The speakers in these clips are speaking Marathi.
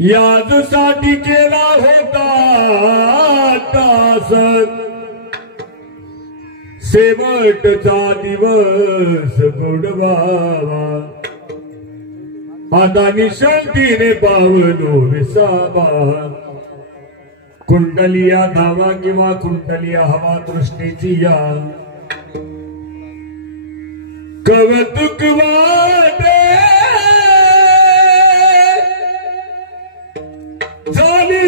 याजसाठी केला होता तास शेवटचा दिवस गोडवावा आता निशांतीने पावलो विसावा कुंडलिया धावा किंवा कुंडलिया हवा दृष्टीची या कौतुक वाटे झाली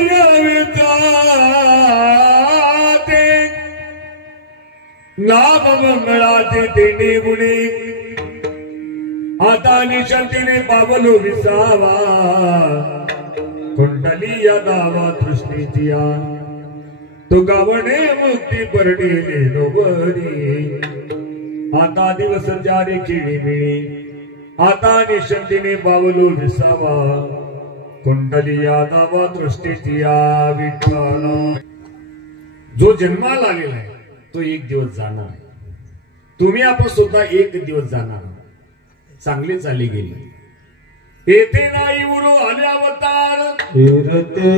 नाम मंगळाचे तेने गुणे आता निशांतीने पावलो विसावा कुंडली या दावा दृष्टीची तो गावणे मुक्ती परडीले नोबरी आता दिवस जारी केळी मिळी आता निशांतीने पावलो विसावा कुंडली या दावा दृष्टीची विठ्ठल जो जन्माला आलेला आहे तो एक दिवस जाणार आहे तुम्ही आपण सुद्धा एक दिवस जाणार चांगली चाली गेली येथे नाही उरो आले अवतार फिरते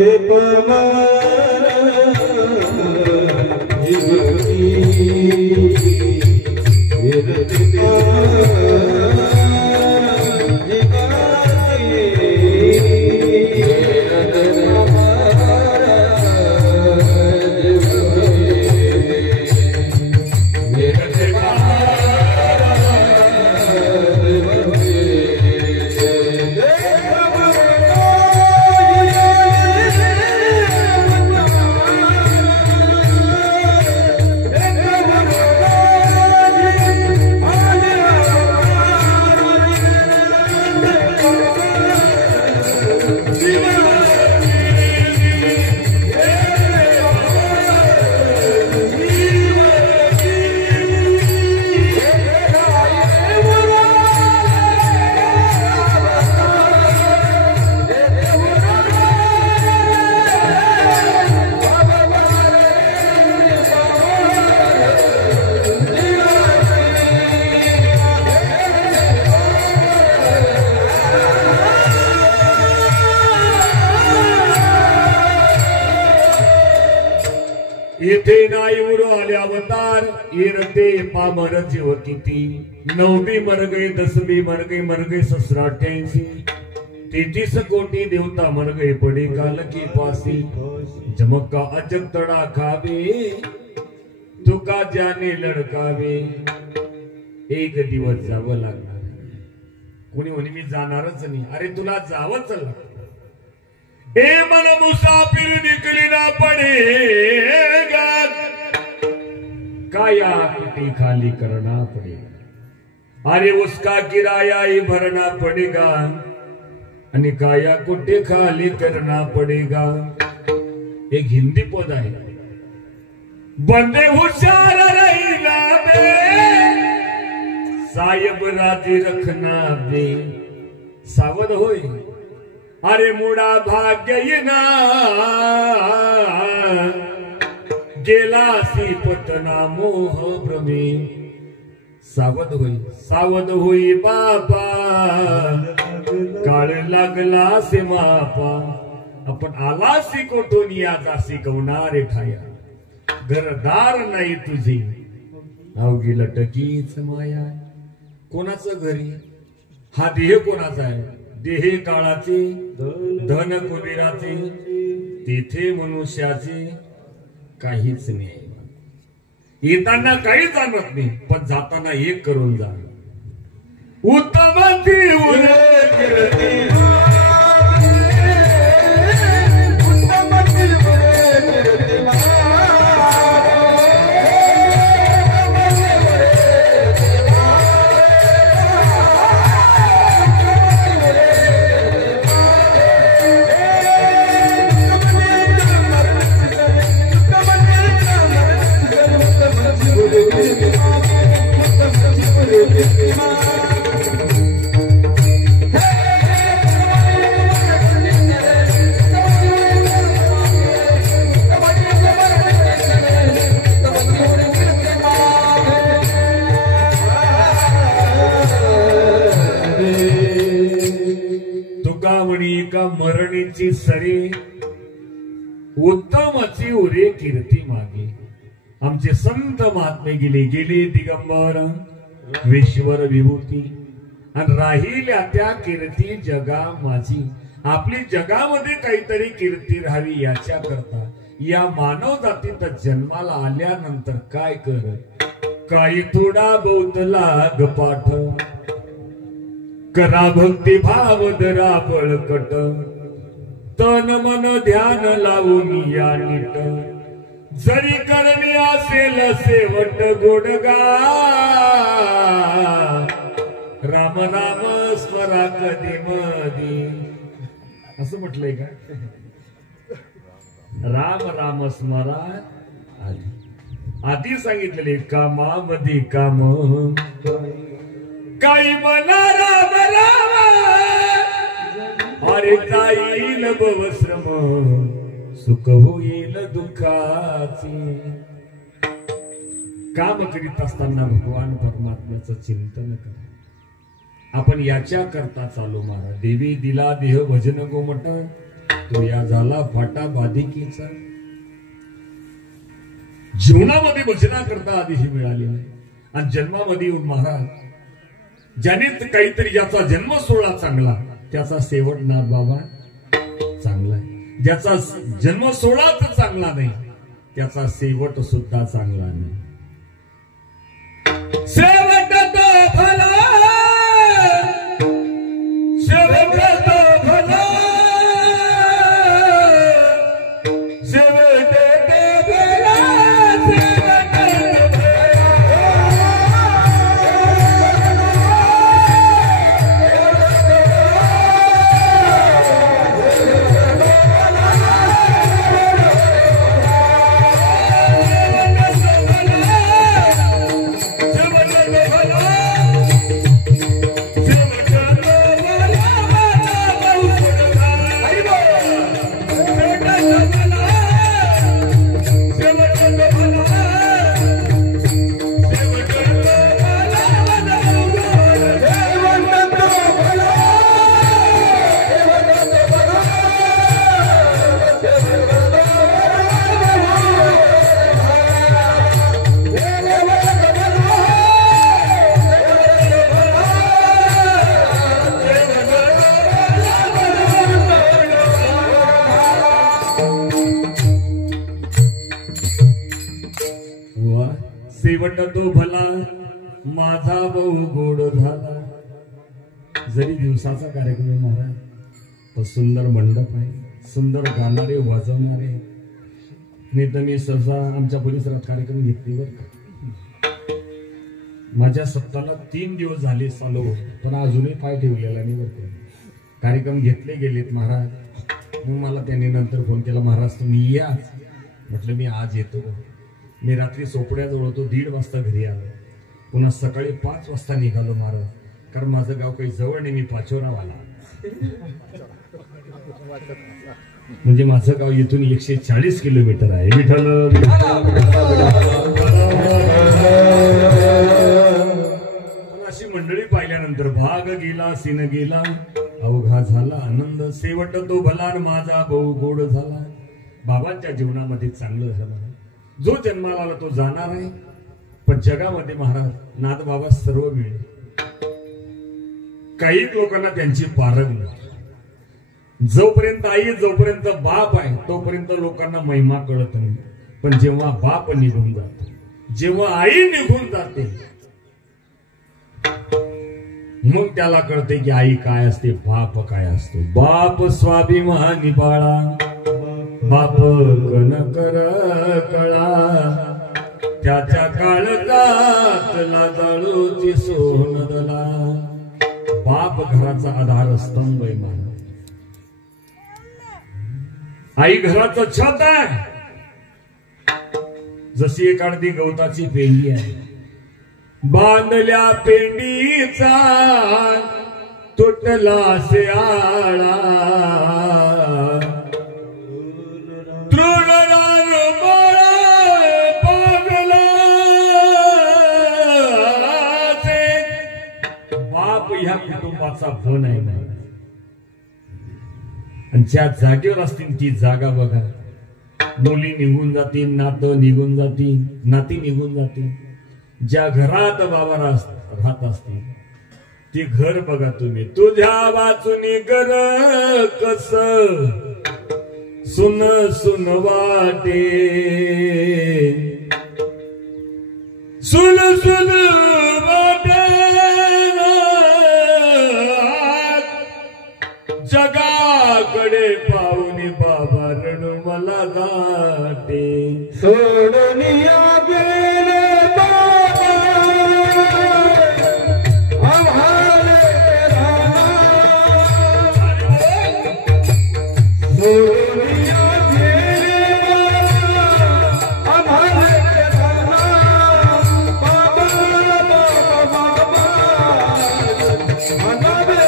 येथे नाही उरो आले अवतार येरते पामर जीव किती नववी मर गए दसवी मर गए 87 33 कोटी देवता मर गए पडे काल की पासी जमका अजब तडा खावे तुका जाने लडकावे एक दिवस जावं लागणार कोणी म्हणे मी जाणारच नाही अरे तुला जावंच लागतं ए मन मुसाफिर निकली ना पड़ेगा काया कुटी खाली करना पड़ेगा अरे उसका किराया ही भरना पड़ेगा आणि काया कुटी खाली करना पड़ेगा एक हिंदी पद आहे बंदे होशियार रहिला बे साहेब राजी रखना बे सावध होय अरे मुडा भाग्य येना गेला सी पतना मोह भ्रमे सावध होई बापा काळ लागला से मापा आपण आला सी कोठून याचा शिकवणारे ठाया घरदार नाही तुझी अवघी लटकीच माया कोणाचं घरी हा देह कोणाचा आहे देहे काळाचे धन कुबेराचे तेथे मनुष्याचे काहीच नाही येताना काहीच जाणत नाही पण जाताना एक करून जा उत्तम Hey! तुका म्हणी का मरणीची सरे उत्तमाची उरे कीर्ती मागे. आमचे संत महात्मे गेले गेले दिगंबर विश्वर विभूती आणि राहिल्या त्या कीर्ती जगा माझी. आपली जगामध्ये काहीतरी कीर्ती राहावी याच्या करता या मानव जातीत जन्माला आल्यानंतर काय कर काही थोडा बहुत लाग पाठ करा भक्ती भाव दरा बळकट तन मन ध्यान लावून या नीट जरी करणी असेल शेवट गोडगा राम राम स्मरा कधी मधी असं म्हटलंय का. राम राम स्मरा आधी सांगितलेले कामामध्ये काम काही म्हणा राम राम अरे जाईल भवश्रम सुख होईल दुःखाचे. काम करीत असताना भगवान परमात्म्याचं चिंतन करा. आपण याच्या करता चालू मारा. देवी दिला देह भजन गोमटा तो या झाला फाटा बाधिकीचा. जीवनामध्ये भजना करता आधीही मिळाली नाही आणि जन्मामध्ये येऊन महाराज ज्याने काहीतरी ज्याचा जन्म सोहळा चांगला त्याचा शेवट ना बाबा चांगला आहे. ज्याचा जन्म सोहळाच चांगला नाही त्याचा शेवट सुद्धा चांगला नाही. शेवट तो भला शेवट तो भला शेवट शेवट तो भला माझा बहु गोड झाला. जरी दिवसाचा कार्यक्रम आहे महाराज तो सुंदर मंडप आहे, सुंदर गाणारे वाजवणारे. नाही तर मी सहसा आमच्या परिसरात कार्यक्रम घेतले बरं. माझ्या सत्ताला 3 दिवस झाले चालू पण अजूनही पाय ठेवलेला नाही बरं. कार्यक्रम घेतले गेलेत महाराज. मग मला त्यांनी नंतर फोन केला, महाराज तुम्ही या. म्हटलं मी आज येतो. मी रात्री सोपड्याजवळ होतो, 1:30 वाजता घरी आलो. पुन्हा सकाळी 5 वाजता निघालो महाराज, कारण माझं गाव काही जवळ नाही. मी पाचोरावाला म्हणजे माझं गाव इथून 140 किलोमीटर आहे. विठ्ठल अशी मंडळी पाहिल्यानंतर भाग गेला सीन गेला अवघा झाला आनंद. शेवट तो भला माझा बहु गोड झाला. बाबांच्या जीवनामध्ये चांगलं झालं. जो जन्माला आला तो जाणार आहे, पण जगामध्ये महाराज नाथ बाबा सर्व मिळेल. काही लोकांना त्यांची पारख नाही. जोपर्यंत आई जोपर्यंत बाप आहे तोपर्यंत लोकांना महिमा कळत नाही. पण जेव्हा बाप निघून जातो, जेव्हा आई निघून जाते, मग त्याला कळते की आई काय असते, बाप काय असतो. बाप स्वाभिमानी बाळा, बाप कणकर कळा, त्याच्या काळजात लाजाळूची सोनदला. बाप घराचा आधार स्तंभ आहे मान. आई घराचं छत आहे. जशी एक अर्धी गवताची पेंडी आहे, बांधल्या पेंडीचा तुटला शेळा. बाप ह्या कुटुंबाचा फण आहे. आणि ज्या जागेवर असतील ती जागा बघा. मुली निघून जातील, नातं निघून जातील, नाती निघून जातील. ज्या घरात बाबा राहत असतील ते घर बघा तुम्ही. तुझ्या वाचून घर कस सुन सुन वाटे, सुन सुन वाटे जगाकडे पाहुणे बाबा रणू मला गाठे. सोडनिया गेले बाबा आम्हाले रामा, सोडनिया गेले बाबा आम्हाले रामा, बाबा बाबा मनावे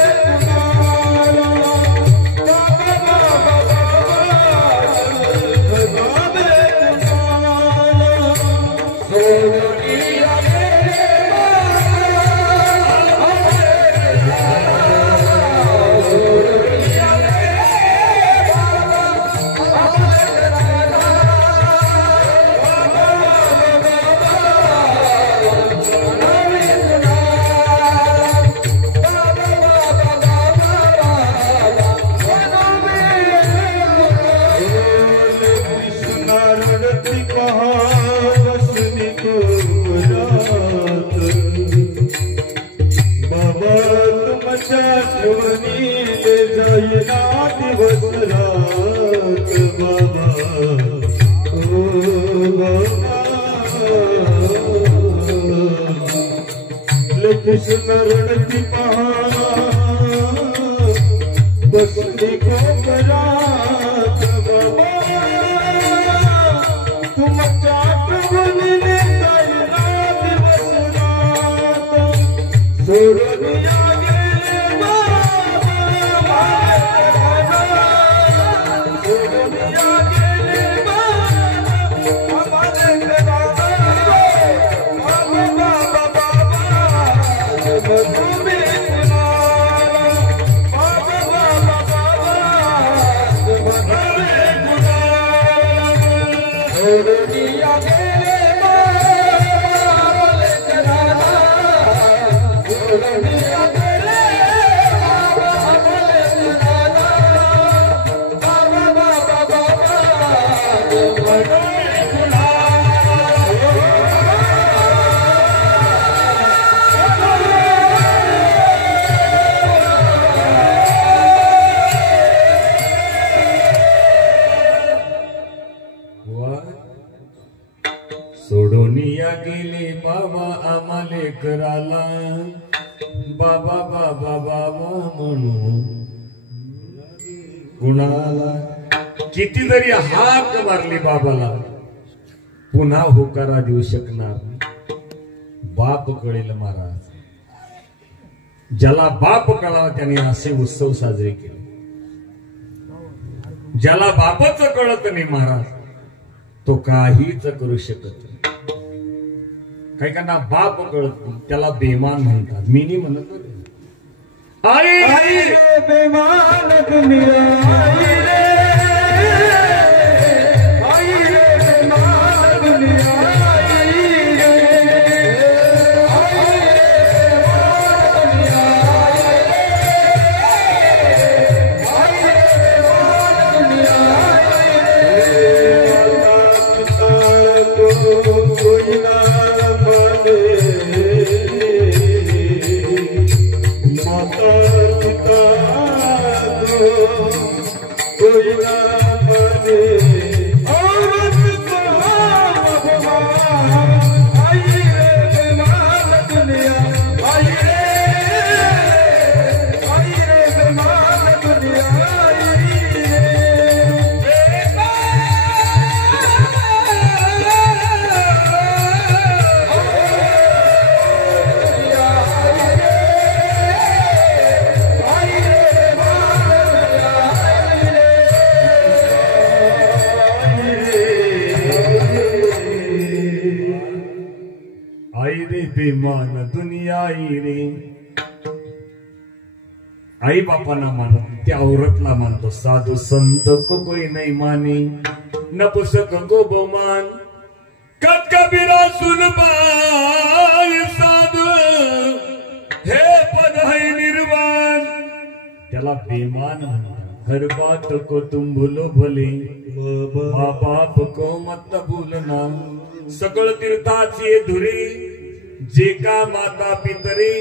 स्मरण की बसनी को बरात बाबा, तुम चाट बनने रात दिवस रात, सोरनिया गेले बाबा, सोरनिया गेले बाबा हमारे सोडोनिया गेले बाबा आम्हाले कराला, बाबा बाबा बाबा म्हणू कुणाला. किती जरी हाक मारली बाबाला पुन्हा होकारा देऊ शकणार बाप कळेल महाराज. ज्याला बाप कळाला त्याने असे उत्सव साजरे केले. ज्याला बापच कळत नाही महाराज तो काहीच करू शकत नाही. काही काहींना बाप कळत नाही त्याला बेमान म्हणतात. मी नाही म्हणत अरे बेमान दुनिया आई रे, आई रे बेमान दुनिया आई रे, आई रे बेमान दुनिया आई रे, बेमान दुनिया आई रे. कोई ना कोई ना माने औरत को भगवान, आई रे बेमान दुनिया आई रे, आई रे बेमान दुनिया आई रे. आई रे बेमान दुनिया आई रे. आई बापांना मानत त्या औरतला मानतो साधू संत को कोई नहीं माने नपुसक को बहुमान कट कबीरा सुन पाय साधू हे पद है निर्वाण त्याला बेमान म्हणतात हर बात को तुम भूलो भले माँ बाप को मत भूलना सकळ तीर्थाची धुरी जे का माता पितरे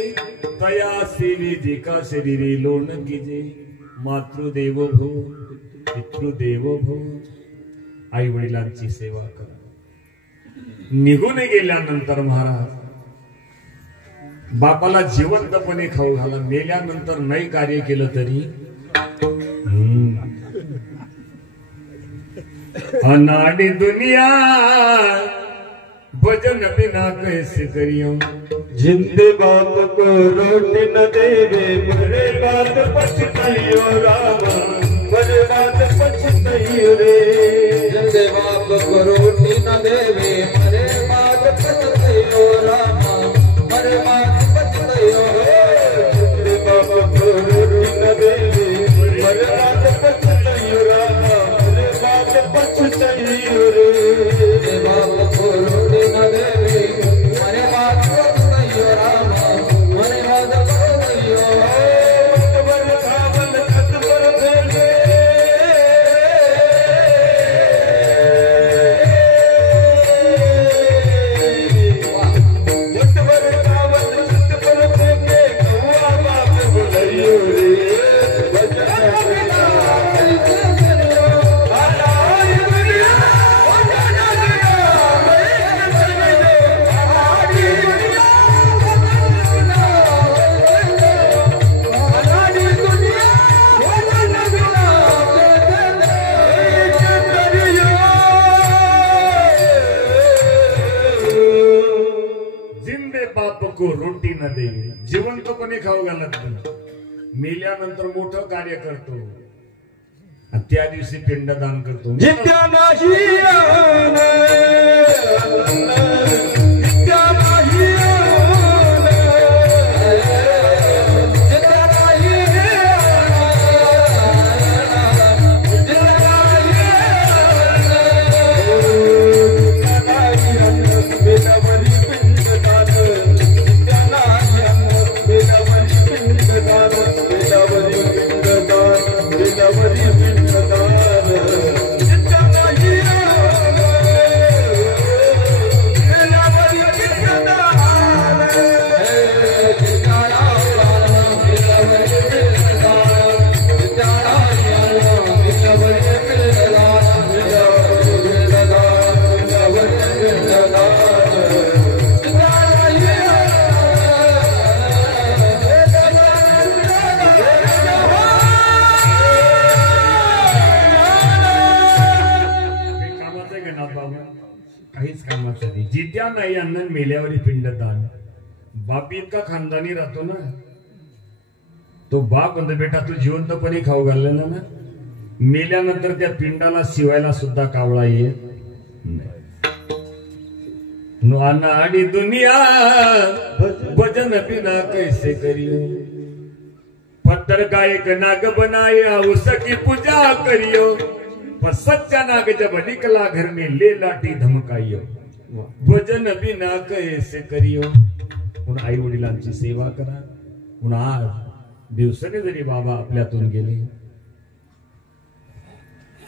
तया सेवे जे का शरीरे लोण कीजे मातृदेव भो पितृदेव भो आई वडिलांची सेवा करा. निघून गेल्यानंतर महाराज बापाला जिवंतपणे खाऊ घाला मेल्यानंतर नाही कार्य केलं तरी अनाड़ी दुनिया भजन बिना कैसे करियो जिंदे बाप को रोटी न देवे मरे बात पछताइयो राम मरे बात पछताइयो रे जिंदे बाप को रोटी न देवे मरे बात पछताइयो राम मरे बात पछताइयो जिंदे बाप को रोटी न देवे मरे बात पछताइयो राम मरे बात पछताइयो रे जिंदे बाप को रोटी न देवे मरे बात पछताइयो राम मरे बात पछताइयो वर खावल खत पर भेले को रोटी न देवी जिवंतपणे खाऊ घालत नाही मेल्यानंतर मोठं कार्य करतो त्या दिवशी पिंडदान करतो जित्या नाही काहीच कामाचं नाही जित्या नाही अन्न मेल्यावरी पिंडदान बाप इतका खानदानी राहतो ना तो बाप म्हणतो बेटा तू जिवंतपणे खाऊ घाललेला ना मेल्यानंतर त्या पिंडाला शिवायला सुद्धा कावळा येत नाडी दुनिया भजन बिना कैसे करियो पत्थर का एक नाग बनाए उसकी पूजा करियो पर सच्चा नाग जब निकला घर में ले लाठी धमकाइयो भजन बिना कैसे करियो. म्हणून आई वडिलांची सेवा करा. म्हणून आज दिवसाने जरी बाबा आपल्यातून गेले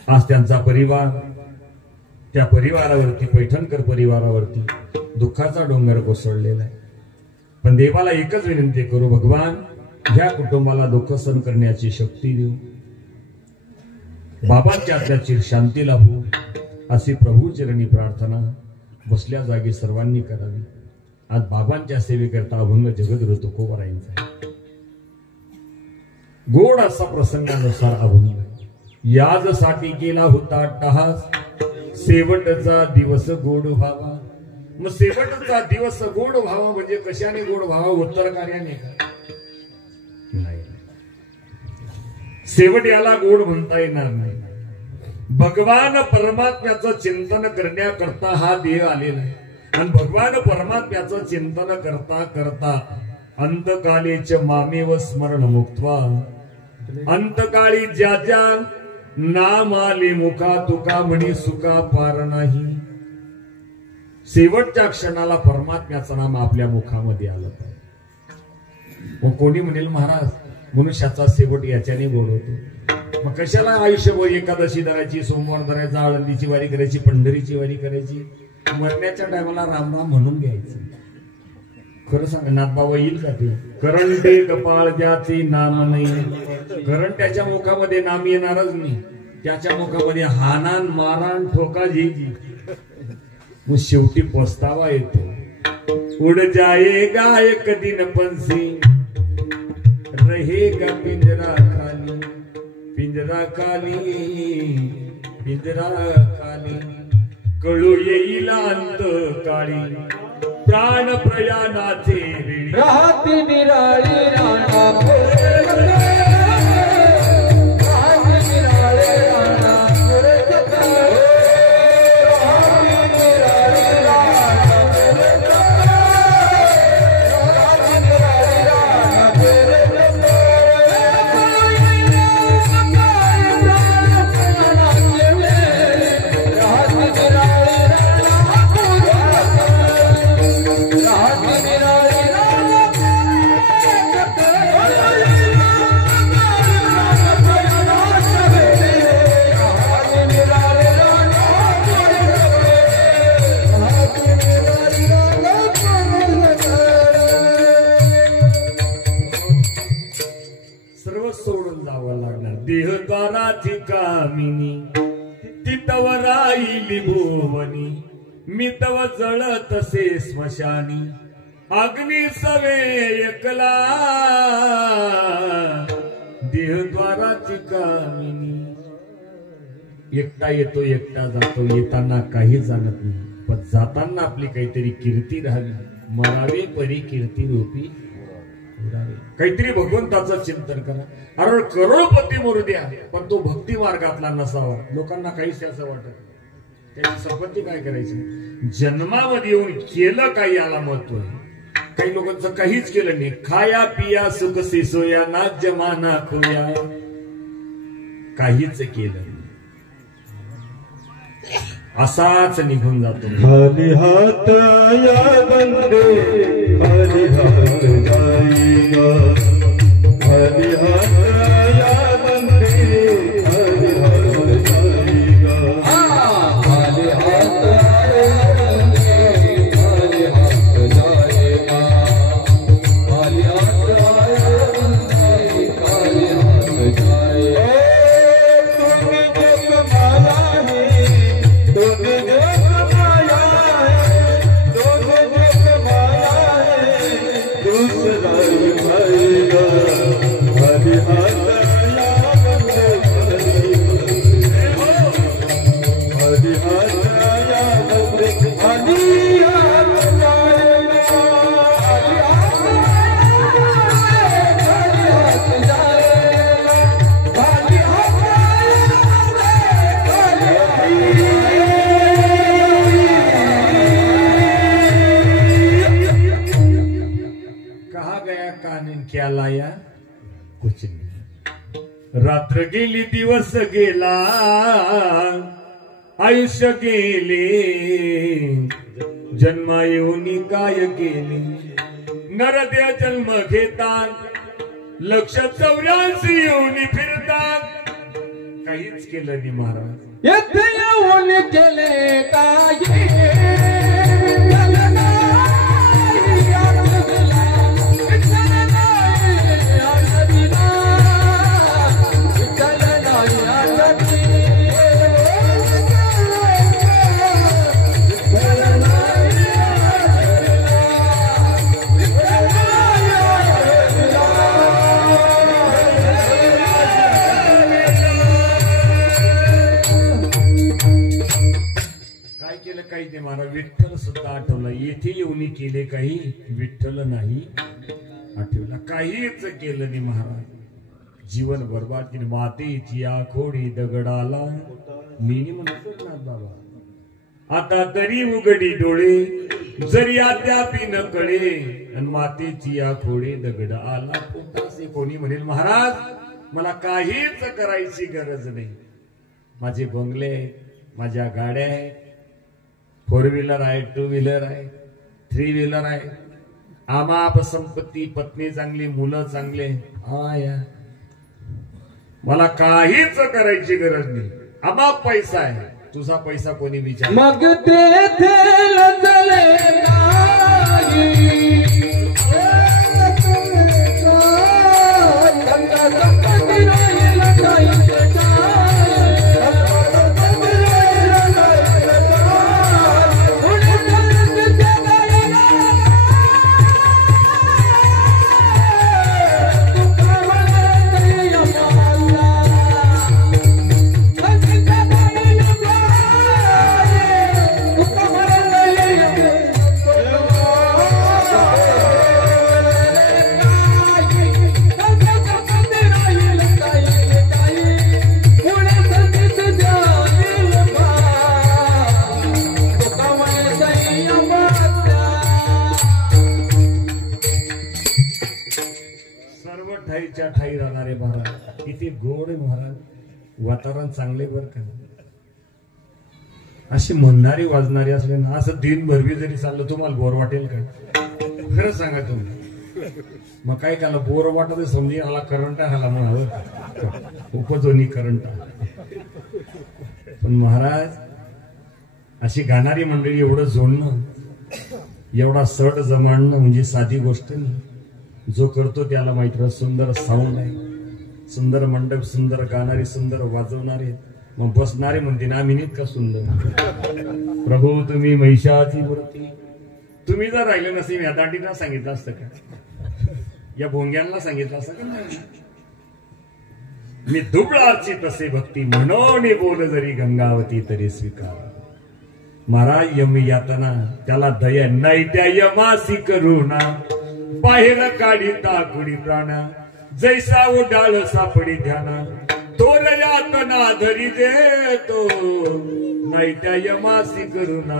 आज त्यांचा परिवार त्या परिवारावरती पैठणकर परिवारावरती दुःखाचा डोंगर कोसळलेला आहे. पण देवाला एकच विनंती करू भगवान ह्या कुटुंबाला दुःख सहन करण्याची शक्ती देऊ बाबांच्या आत्म्याची शांती लाभू अशी प्रभू चरणी प्रार्थना बसल्या जागी सर्वांनी करावी. आज बाबांच्या सेवेकरता अभंग जगद्गुरु तुकोबारायांचा गोड असा प्रसंगानुसार अभंग याजसाठी केला होता टहास शेवटचा दिवस गोड व्हावा. मग शेवटचा दिवस गोड व्हावा म्हणजे कशाने गोड व्हावा उत्तर कार्याने का नाही शेवट याला गोड म्हणता येणार नाही. भगवान परमात्म्याचं चिंतन करण्याकरता हा देह आलेला आहे आणि भगवान परमात्म्याचं चिंतन करता करता अंतकालेच मामेव स्मरण मुक्त्वा अंतकाळी ज्याच्या नाम आले मुखा तुका म्हणे सुका पार नाही. शेवटच्या क्षणाला परमात्म्याचं नाम आपल्या मुखामध्ये आलं पाहिजे. मग कोणी म्हणेल महाराज मनुष्याचा शेवट याच्याने गोड होतो. मग कशाला आयुष्यभर एकादशी धरायची, सोमवार धरायचा, आळंदीची वारी करायची, पंढरीची वारी करायची. मरण्याच्या टायमाला राम राम म्हणून घ्यायचं. खरं सांग नाथ बाबा येईल का ते? करंटे कपाळ ज्याचे नाम नाही, कारण त्याच्या मुखामध्ये नाम येणारच नाही. त्याच्या मुखामध्ये हानान मारान ठोका झेजी. मग शेवटी पस्तावा येतो. उड जाएगा एक दिन पंछी रहेगा पिंजरा खाली, पिंजरा खाली, पिंजरा खाली. कळू येईल अंत काळी प्राण प्रयाणाचे वेळी. राहती निराळी राणा देहद्वाराची कामिनी ती तव राहिली भुवनी. मी तव जळतसे स्मशानी अग्नी सवे एकला. देहद्वाराची कामिनी. एकटा येतो एकटा जातो, येताना काही जाणत नाही, पण जाताना आपली काहीतरी कीर्ती राहावी. मरावे परी कीर्ती रूपी उडावे. काहीतरी भगवंताचं चिंतन करा. अरे करोडपती मरू द्या, पण तो भक्ती मार्गातला नसावा. लोकांना काहीच असं वाटत. त्याची संपत्ती काय करायची? जन्मामध्ये येऊन केलं काय याला महत्व आहे. काही लोकांचं काहीच केलं नाही. खाया पिया सुख सिसोया ना जमाना खोया, काहीच केलं नाही. असाच निघून जातो. खाली हात आया बंदे, खाली हात जाईगा. खाली हात आया बंदे, खाली हात जाईगा. खाली हात आया बंदे, खाली हात जाईगा. खाली हात आया बंदे, खाली हात जाईगा. तुम्ही जो कमाला है, तुम्ही जो कमाया है, तुम्ही जो कमाया है, दूसरा खाएगा. खाली हाथ आया बंदे, खाली हाथ आया बंदे, खाली हाथ जाएगा. खाली हाथ जाएगा. खाली हाथ कहा गया कानून क्या लाया? कुछ नहीं. रात्र गेली दिवस गेला, आयुष्य गेले, जन्मा येऊन काय केले. नरदेह जन्म घेतात, लक्ष 84 येऊन फिरतात, काहीच केलं नाही महाराज. येथे येऊन केले काही काही नाही महाराज. विठ्ठल सुद्धा आठवला. येथे येऊन केले काही, विठ्ठल नाही आठवला. काहीच केलं नाही महाराज. जीवन बरबाद केले. मातेची आखोडी दगडाला मी म्हणतो ना बाबा. आता तरी उघडी डोळे, जरी अद्यापी न कळे, आणि मातेची आखोडी दगड आला पोटासे. कोणी म्हणेल महाराज मला काहीच करायची गरज नाही. माझे बंगले आहेत, माझ्या गाड्या आहेत, 4 व्हीलर आहे, 2 व्हीलर आहे, 3 व्हीलर आहे, आमाप संपत्ती, पत्नी चांगली, मुलं चांगले. मला काहीच करायची गरज नाही. आमाप पैसा आहे. तुझा पैसा कोणी विचार मग तेथे ठाई राहणारे महाराज. किती गोड महाराज, वातावरण चांगले बर का. अशी म्हणणारी वाजणारी असले ना, असं दिनभरवी जरी चाललं तुम्हाला बोर वाटेल का? खरंच सांगा तुम्ही. मग काय त्याला बोर वाटत समजी आला करंट आला मग उपजोनी करंट. पण महाराज अशी गाणारी मंडळी एवढं जोडणं, एवढा सट जमाडणं म्हणजे साधी गोष्ट नाही. जो करतो त्याला माहित. सुंदर साऊंड आहे, सुंदर मंडप, सुंदर गाणारी, सुंदर वाजवणारे, मग बसणारे म्हणते ना आम्ही का सुंदर. प्रभू तुम्ही महिषाची मूर्ती. तुम्ही जर राहिले नसेल या दांडीला सांगितलं असतं का? या भोंग्यांना सांगितलं असतं का? नाही. मी दुबळाची तसे भक्ती म्हणून बोल जरी गंगावती तरी स्वीकार. महाराज यम यातना त्याला दया नाही त्या यमासी करुणा. बाहेर काढिता कुडी प्राणा जैसा उडाळ सापडी ध्याना. तोर यातना धरी देतो नाही त्या यमासी करुणा.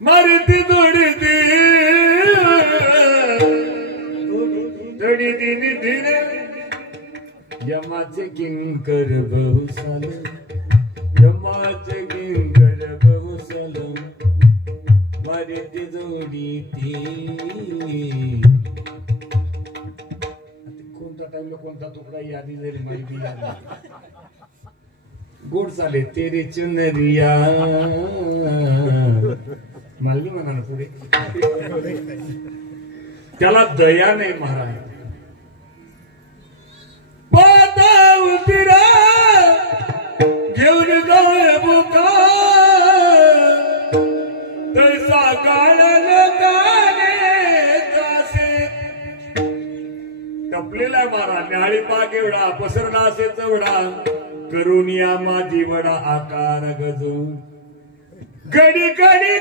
मारती दोडती तडी दिनी दिने यमाचे किंकर बहुसाल. यमाचे किंकर बहुसाल मारती जोडी ती. कोणता टाइमला कोणता तुकडा यादी जरी माहिती गोड चाले. तेरे चुनरिया मालनी म्हणा ना पुढे. त्याला दया नाही महाराज. पाता उतरा घेऊन जाऊ बुका तसा काढायला टपलेला मारा. न्याळी पाक एवढा पसरला असे चवडा. करून या माझी वडा आकार गजू. गडी गडी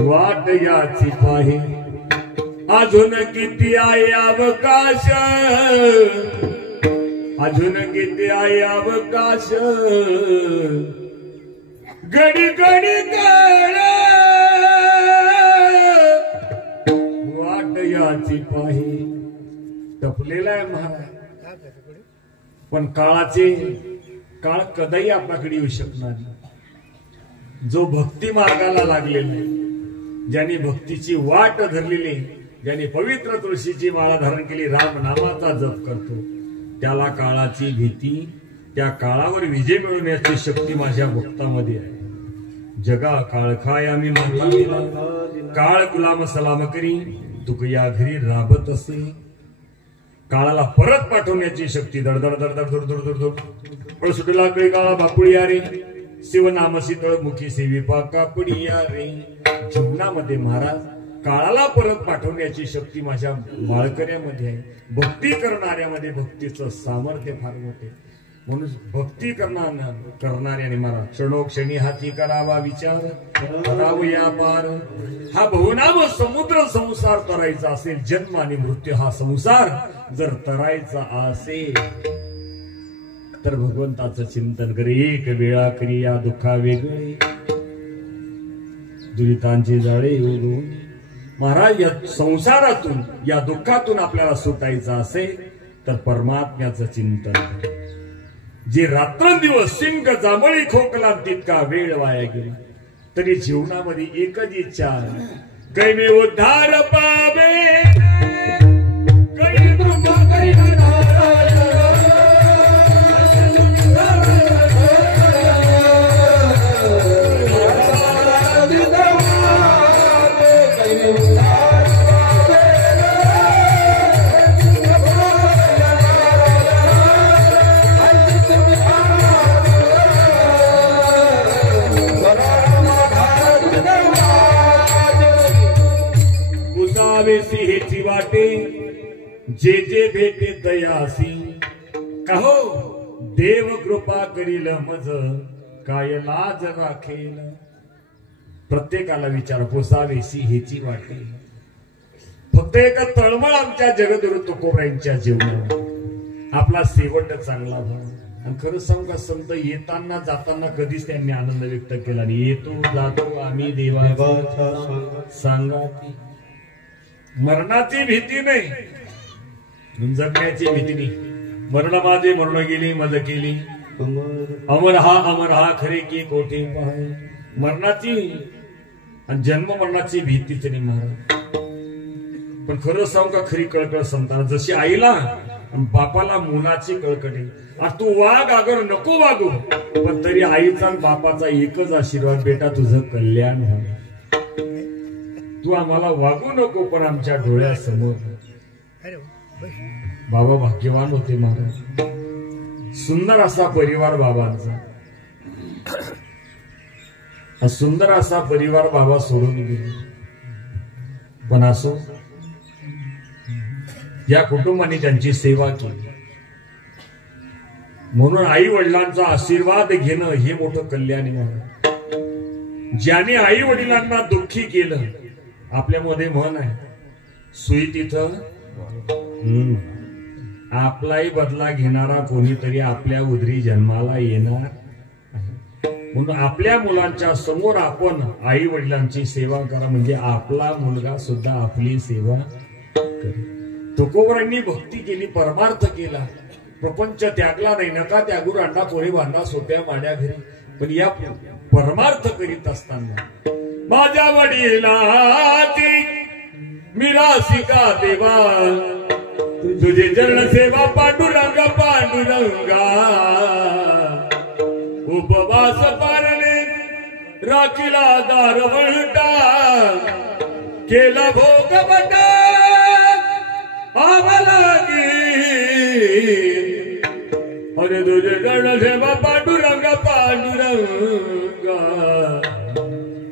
वाट याची पाहे अजून किती आहे अवकाश. अजून किती आहे अवकाश. गडी गडी वाट याची पाहे. टपलेला आहे महाराज. पण काळ कदाही आपल्याकडे येऊ शकणार नाही. जो भक्ती मार्गाला लागलेला, ज्यांनी भक्तीची वाट धरलेली, ज्यांनी पवित्र तुळशीची माळा धारण केली, राम नामाचा जप करतो, त्याला काळाची भीती, त्या काळावर विजय मिळवण्याची शक्ती माझ्या भक्तामध्ये आहे. जगा काळखाय आम्ही मानला दिला. काळ गुलाम सलाम करी तुक या घरी राबत असे. काळाला परत पाठवण्याची शक्ती. दडदड दडदड दुड दुड दुड दुड पळ सुटला कळी काळा बापुळिया रे. शिवनामसी तळमुखी सेवी पाका पडिया रे. जीवनामध्ये महाराज काळाला परत पाठवण्याची शक्ती माझ्या माळकऱ्यामध्ये आहे. भक्ती करणाऱ्यामध्ये भक्तीचं सामर्थ्य फार मोठे. म्हणून भक्ती करणाऱ्याने महाराज क्षणोक्षणी हाती करावा विचार. करावया पार. हा बहुनाम समुद्र संसार तरायचा असेल, जन्म आणि मृत्यू हा संसार जर तरायचा असेल तर भगवंताचं चिंतन करे. एक वेळा करी या दुःखा वेगळे दुरितांची जाळे उडून महाराज या संसारातून या दुःखातून आपल्याला सुटायचं असेल तर परमात्म्याचं चिंतन. जे रात्रंदिवस शिंक जांभळी खोकला तितका वेळ वाया गेला तरी जीवनामध्ये एकच इच्छा आहे, कैमे उद्धार पावे, कै कृपा करी हेची वाटे जे जे भेटे दयासी, कहो देव कृपा करील मज काय लाज राखेल. प्रत्येकाला विचार पोसावेसी हेची वाटे. फक्त एका तळमळ आमच्या जगद्गुरु तुकोबरायांच्या जीवनात आपला शेवट चांगला व्हावा. आणि खरं सांगू का, संत येताना जाताना कधीच त्यांनी आनंद व्यक्त केला नाही. येतो जातो आम्ही देवाचा सांगाती. मरणाची भीती नाही, जगण्याची भीती नाही. मरण माझे मरण गेली मज केली, अमर हा खरे की कोठे पाय. मरणाची आणि जन्म मरणाची भीतीच नाही महाराज. पण खरं सांगू का, खरी कळकळ संतान जशी आईला बापाला मुलाची कळकळी. तू वाघ अगर नको वागू, पण तरी आईचा आणि बापाचा एकच आशीर्वाद, बेटा तुझं कल्याण व्हावं. तू आम्हाला वागू नको पण आमच्या डोळ्यासमोर. बाबा भाग्यवान होते महाराज. सुंदर असा परिवार बाबांचा. सुंदर असा परिवार बाबा सोडून गेले. पण असो या कुटुंबाने त्यांची सेवा केली. म्हणून आई वडिलांचा आशीर्वाद घेणं हे मोठं कल्याण आहे. ज्याने आई वडिलांना दुःखी केलं, आपल्यामध्ये म्हण आहे, सुई तिथं आपलाही बदला घेणारा कोणीतरी आपल्या उदरी जन्माला येणार. म्हणून आपल्या मुलांच्या समोर आपण आई वडिलांची सेवा करा, म्हणजे आपला मुलगा सुद्धा आपली सेवा करेल. तुकोबरांनी भक्ती केली, परमार्थ केला, प्रपंच त्यागला नाही. नका त्यागू रांडा पोरे बांधा सोप्या माड्या घरी. पण या परमार्थ करीत असताना माझ्या वडिलाची मिरासी का देवा, तुझे चरण सेवा पांडुरंग पांडुरंगा. उपवास पारणे राखीला दार वळटा, केला भोग बटा आम्हालागी. अरे तुझे चरण सेवा पांडुरंग पांडुरंगा.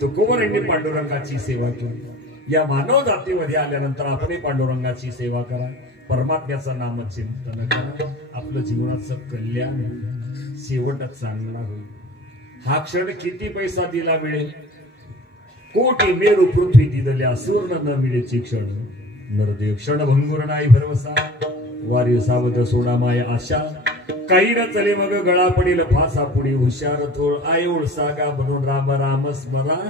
तुकोबरांनी पांडुरंगाची सेवा केली. या मानव जातीमध्ये आल्यानंतर आपणही पांडुरंगाची सेवा करा, परमात्म्याचं नामचिंतन करा. आपलं जीवनाचं कल्याण होईल, शेवट चांगला होईल. हा क्षण किती पैसा दिला मिळेल, कोटी मेरू पृथ्वी दिदल्या सुवर्ण न मिळेची क्षण. नरदेव क्षण भंगुर नाही भरवसा, वारी सावध सोडा माय आशा. काही न चले मग गळा पडेल फासा पुढे, हुशार थोड आयोळ सागा बनून राम राम स्मरा.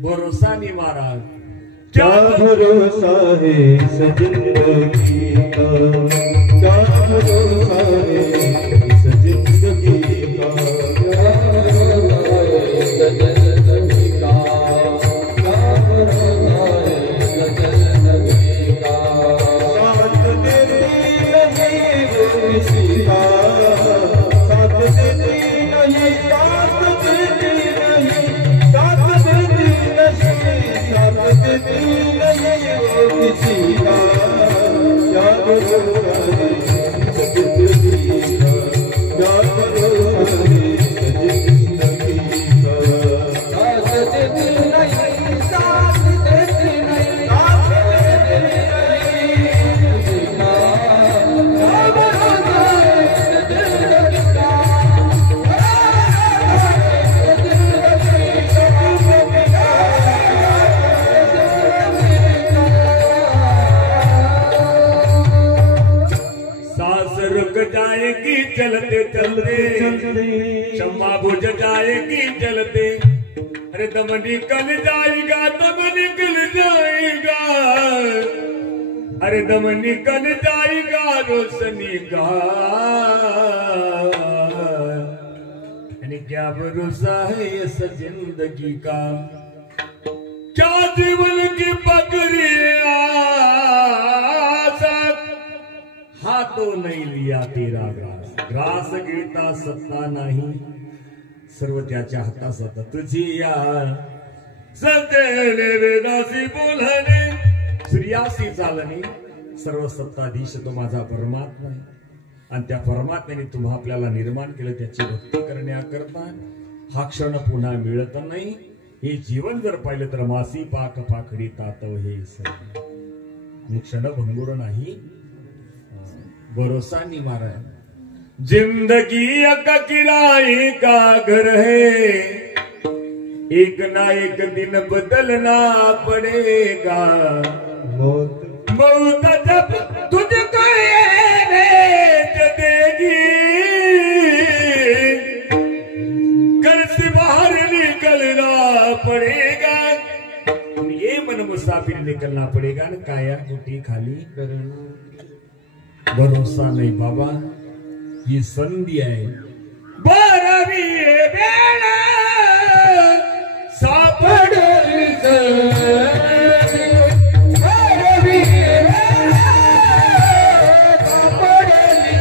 भरोसा नि मारा क्या भरोसा है जिंदगी का, क्या भरोसा है जिंदगी का, क्या भरोसा है जिंदगी का, क्या भरोसा है जिंदगी का. साथ देती नहीं किसी का, साथ देती नहीं, साथ देती नहीं, साथ देती नहीं, साथ देती किसी का. क्या भरोसा है जिंदगी का, क्या भरोसा है जिंदगी का. साथ देती नहीं, साथ देती नहीं, साथ देती नहीं किसी का. क्या भरोसा है जिंदगी का. रुक जाएगी चलते चलते, क्षमा बुझ जाएगी चलते. अरे दम निकल जाएगा, दम निकल जाएगा, अरे दम निकल जाएगा रोशनी का, यानी क्या भरोसा है इस जिंदगी का, क्या जीवन की पकड़िया, हाथों नहीं लिया तेरा ग्रास, ग्रास घेता सत्ता नाही, सर्व त्याच्या हातात होता तुझी या, सत्तेने वेदासी बोलणे, सूर्यासी चालणे, सर्व सत्ताधीश तो माझा परमात्मा आहे, आणि त्या परमात्म्याने तुम्हा आपल्याला निर्माण केलं, त्याची भक्ती करण्याकरता हा क्षण पुन्हा मिळत नाही. हे जीवन जर पाहिलं तर मासी पाक पाखडी तातव हे सर्व क्षण भंगुर नाही, भरोसा नहीं मारा है. जिंदगी का किराए का घर है, एक ना एक दिन बदलना पड़ेगा, मौत जब तुझको भेज देगी, घर से बाहर निकलना पड़ेगा, ये मन मुसाफिर निकलना पड़ेगा न काया कुटी खाली करना. भरोसा नहीं बाबा, ही संधी आहे. 12वी वेळ सापडली, 12वी वेळ सापडली,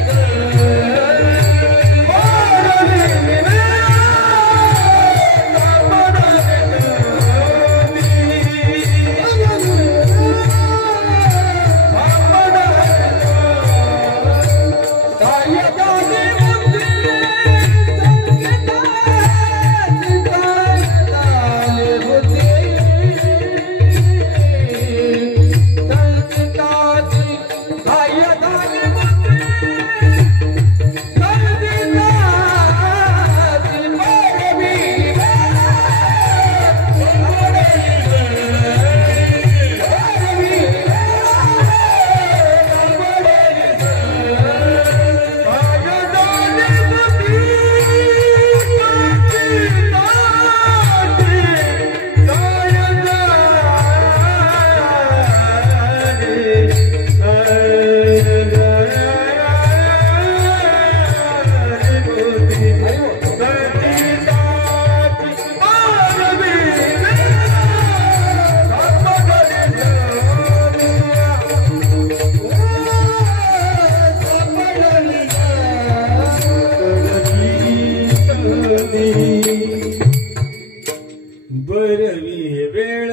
12वी वेळ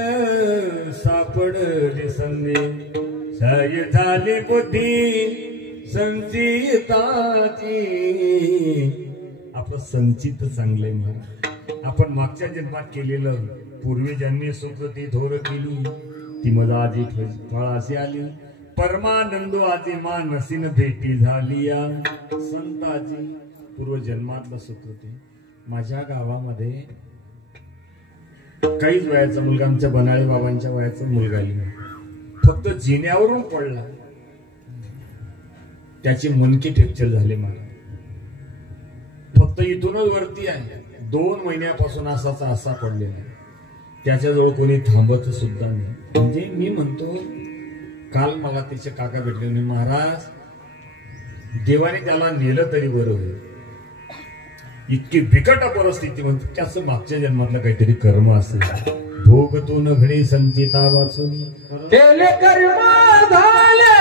संधी सय झाली बुद्धी संचिताची. आपलं संचित चांगले महाराज, आपण मागच्या जन्मात केलेलं पूर्वी जन्मी सुख ती थोर केली, ती मला आजी फळाशी आली, परमानंदो आजी मानसीन भेटी झाली या संताची. पूर्वजन्मातलं सुख ते माझ्या गावामध्ये काहीच वयाचा मुलगा, आमच्या बनाळे बाबांच्या वयाचा मुलगा नाही, फक्त जिन्यावरून पडला, त्याची मनकी फ्रॅक्चर झाले मला, फक्त इथूनच वरती आहे. 2 महिन्यापासून असा पडलेला, त्याच्याजवळ कोणी थांबत सुद्धा नाही. म्हणजे मी म्हणतो, काल मला त्याचे काका भेटले, मी महाराज देवाने त्याला नेलं तरी बरं होईल, इतकी बिकट परिस्थिती. म्हणतो त्याचं मागच्या जन्मातलं काहीतरी कर्म असेल, भोग तो न घडे संचिता वाचून केले कर्म झाले,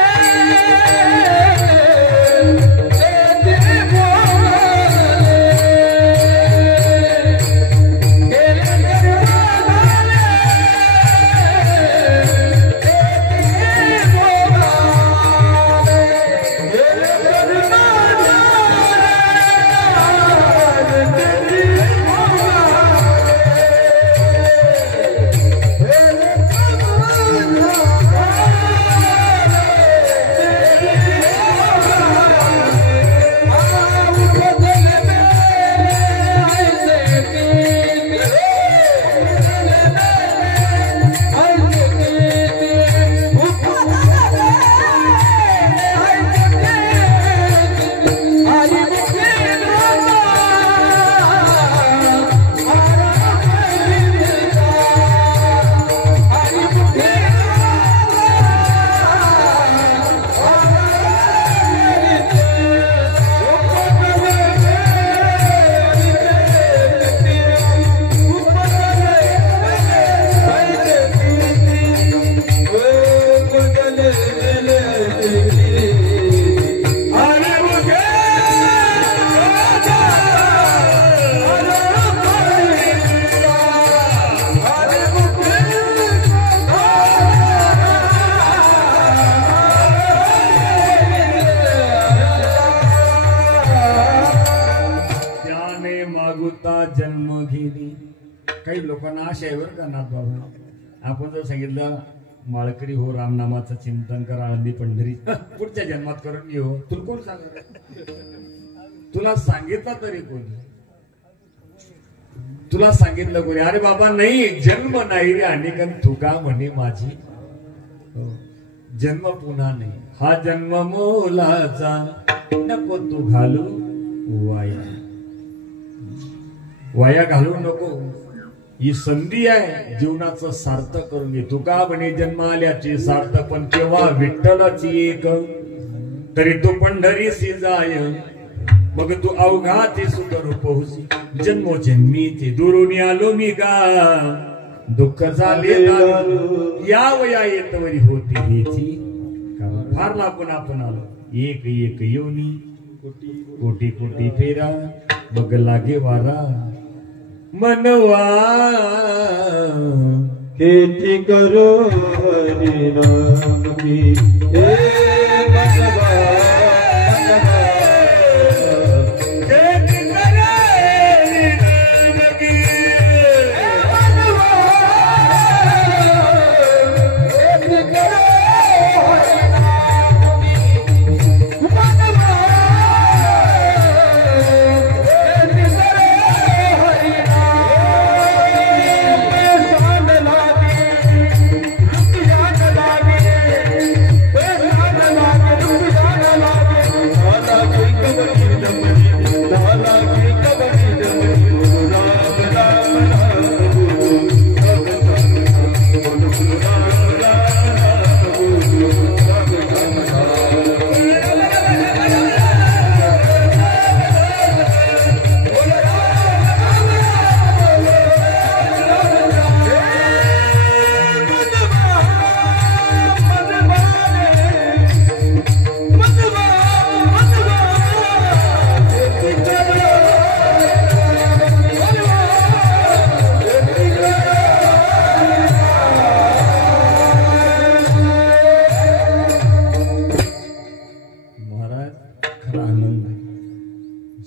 होता जन्म घेली. काही लोकांना आशा आहे बरं का नाथ बाबा, आपण जर सांगितलं माळकरी हो, रामनामाचं चिंतन करा, आळंदी पंढरी पुढच्या जन्मात करून घेऊ, तुला कोण सांगत? तुला सांगितलं तरी कोणी? तुला सांगितलं कोणी? अरे बाबा नाही, जन्म नाही रे अनेकन तुका म्हणे माझी, जन्म पुन्हा नाही. हा जन्म मोलाचा नको तू घालू वाया, वाया घालू नको. ही संधी आहे जीवनाचं सार्थक करून घे. तुका म्हणे जन्म आल्याची सार्थक, पण केव्हा विठ्ठलाची एक, तरी तू पंढरीसी जाय, मग तू अवघाती सुकर पोहोची. जन्मोजन्मीचे दुरून आलो मी गा, दुःख झाले या वया येतवरी होती हेची, फार लापून आपण आलो. एक एक योनी कोटी कोटी फेरा, बघ लागे वारा मनवा, खेती करो हरि नाम की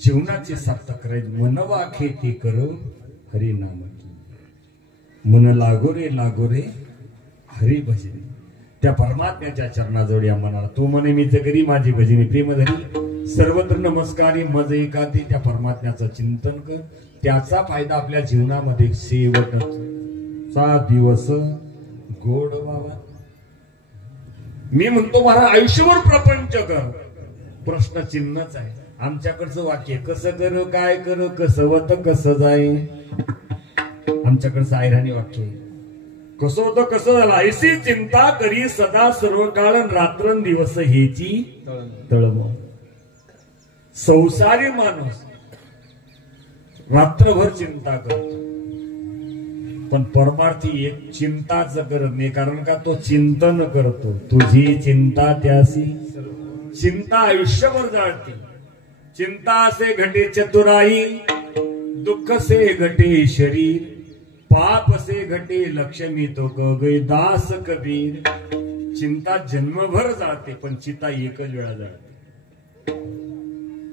जीवनाचे सार्थक करायचे. मनवा खेती करो हरी नाम की, मन लागो रे हरी भजनी. त्या परमात्म्याच्या चरणाजवळ या मनाला तो म्हणे मी जगरी माझी भजनी प्रेम धरी, सर्वत्र नमस्कारी मज एकाती. त्या परमात्म्याचं चिंतन कर, त्याचा फायदा आपल्या जीवनामध्ये शेवटचा दिवस गोड व्हावा. मी म्हणतो मला आयुष्यभर प्रपंच कर, प्रश्न चिन्हच आहे. आमच्याकडचं वाक्य कसं करू काय करू कसं होतं कसं जाय, आमच्याकडचं आयराणी वाक्य कसं होतं कसं झालं. ऐसी चिंता करी सदा सर्व काळ रात्रं दिवस हेची तळमळ. संसारी माणूस रात्रभर चिंता करतो, पण परमार्थी एक चिंताच करत नाही, कारण का तो चिंतन करतो. तुझी चिंता त्यासी, चिंता आयुष्यभर जाळते. चिंता से घटे चतुराई, दुःख से घटे शरीर, पाप से घटे लक्ष्मी तो गए दास कबीर. चिंता जन्मभर जाते, पण चिता एकच वेळा जाते.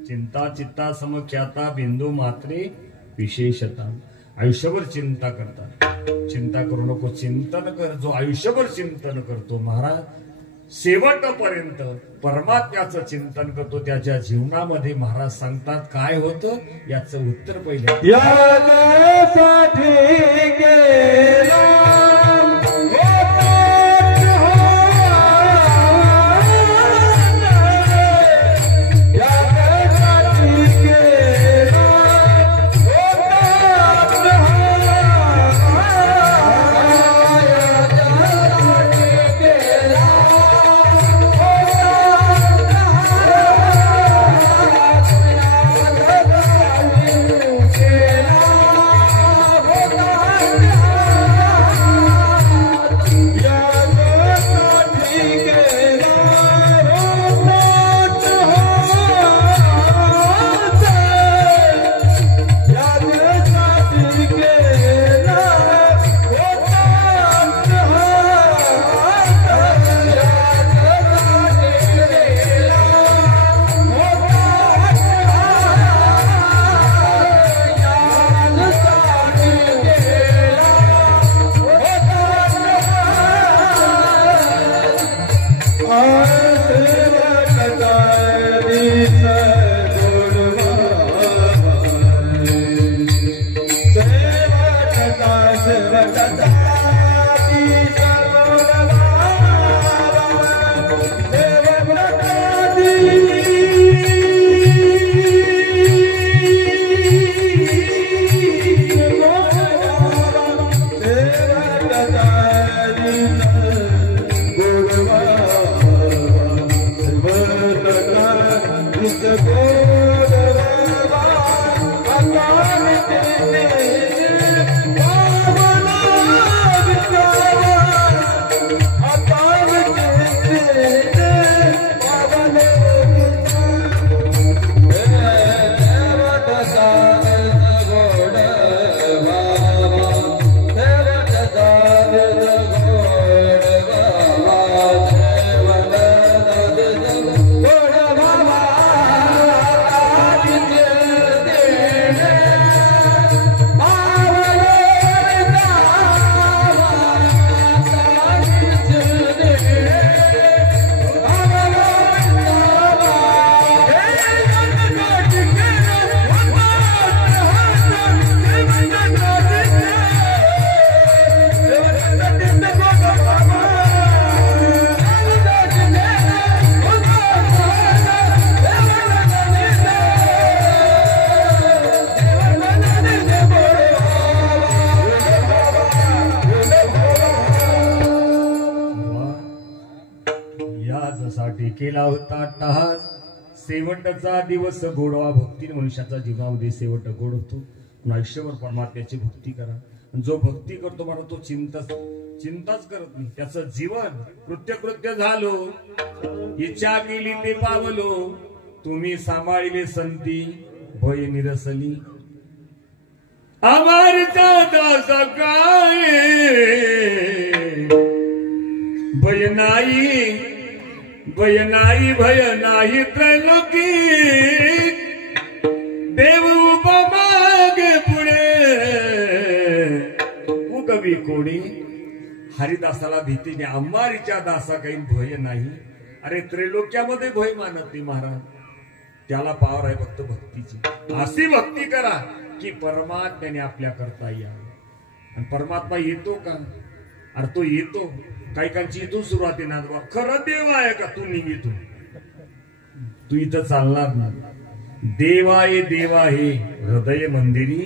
चिंता चित्ता समख्याता बिंदू मात्रे विशेषता. आयुष्यभर चिंता करतात, चिंता करू नको, चिंतन कर. जो आयुष्यभर चिंतन करतो महाराज शेवटपर्यंत परमात्म्याचं चिंतन करतो, त्याच्या जीवनामध्ये महाराज सांगतात काय होतं याचं उत्तर पहिले. यासाठी गेला केला होता टहास शेवटचा दिवस गोडवा भक्ती मनुष्याचा जीवनामध्ये शेवट गोड होतो. आयुष्यभर परमात्म्याची भक्ती करा. जो भक्ती करतो मला तो चिंताच करत नाही. त्याचं जीवन कृत्य झालो. इच्छा केली ते पावलो. तुम्ही सांभाळिले संती भय निरसली. अमरचा दासा काय भय नाही भय नाही त्रैलोकी. देव उभा मागे पुढे उगवी कोणी. हरिदासाला भीतीने अंबारीच्या दासा काही भय नाही. अरे त्रैलोक्यामध्ये भय मानत नाही महाराज. त्याला पावर आहे फक्त भक्तीची. अशी भक्ती करा की परमात्म्याने आपल्या करता यावं. आणि परमात्मा येतो का? अरे तो येतो. काहीकांची इथून सुरुवात आहे ना. खरं देव आहे का? तू निघितून तू इथं चालणार ना. देव आहे हृदय मंदिरी.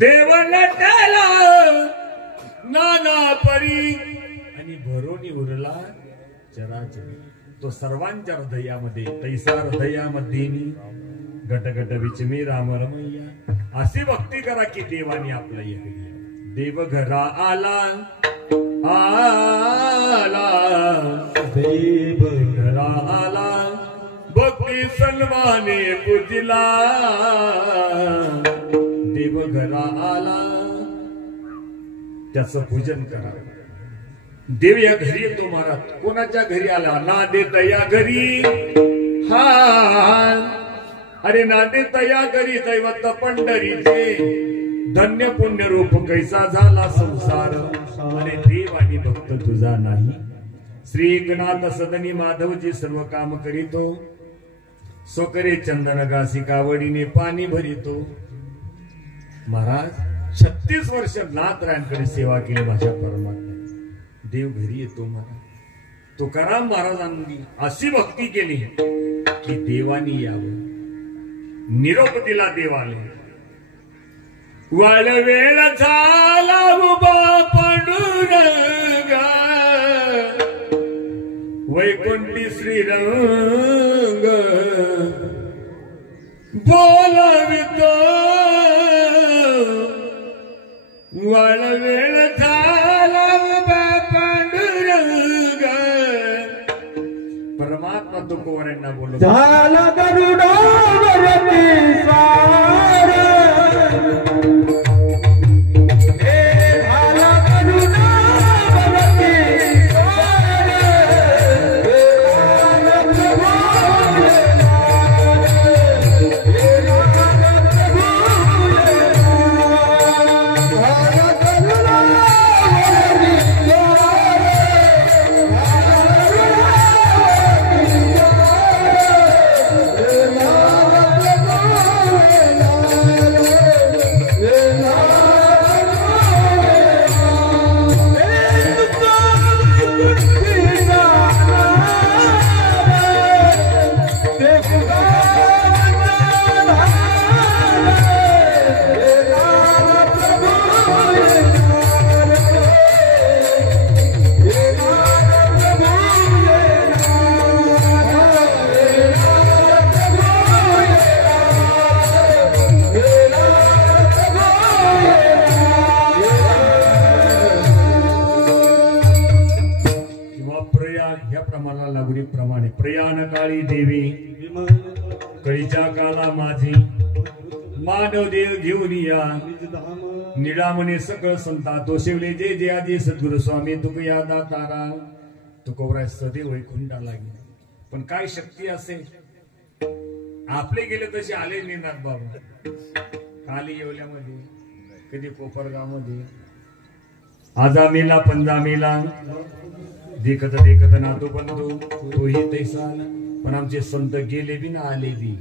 देव नटला नाना परी आणि भरोनी उरला चराचरी. तो सर्वांच्या हृदयामध्ये तैसा हृदयामध्ये गटगट विचमी राम रमैया. अशी भक्ती करा की देवाने आपलं येते. देव घरा आला देव घरा आला. भक्ती सन्माने पूजिला. देव घरा आला त्याचं पूजन करा. देव या घरी येतो महाराज. कोणाच्या घरी आला? ना देत या घरी. हा अरे ना देत या घरी दैवत पंढरीचे. धन्य पुण्य रूप कैसा झाला संसार. अरे देव आणि भक्त तुझा नाही. श्री एकनाथ सदनी माधवजी सर्व काम करीतो. सोकरे चंदन गासी कावडीने पाणी भरितो. महाराज 36 वर्ष नाथरायांकडे सेवा केली माझ्या परमात्म्याने. देव घरी येतो महाराज. तुकाराम महाराजांनी अशी भक्ती केली की देवानी यावं. निरोप दिला देवाने. वाळ वेळ झाला उभा पांडुरंगा. वैकुंठी श्रीरंग बोलवितो. वाळ वेळ झाला उभा पांडुरंगा. परमात्मा तुकोवरांना बोलतो. झाला गरुडावरती स्वार. प्रमाणे प्रयाण काळी देवी कळीच्या काला माझी मानव देव घेऊन या निडामणे सकळ संता तोशिवले जे जे आजी सद्गुरु स्वामी तुक यादा तारा तुकोबराय सदैव वैकुंठाला गेले. पण काय शक्ती असेल आपले गेले तसे आले निनाथ बाबा. काली येवल्यामध्ये कधी कोपरगावमध्ये आजामीला पंजामीला देखत देखत नातो बंधू तोही तैसा. पण आमचे संत गेले बी ना आले बी.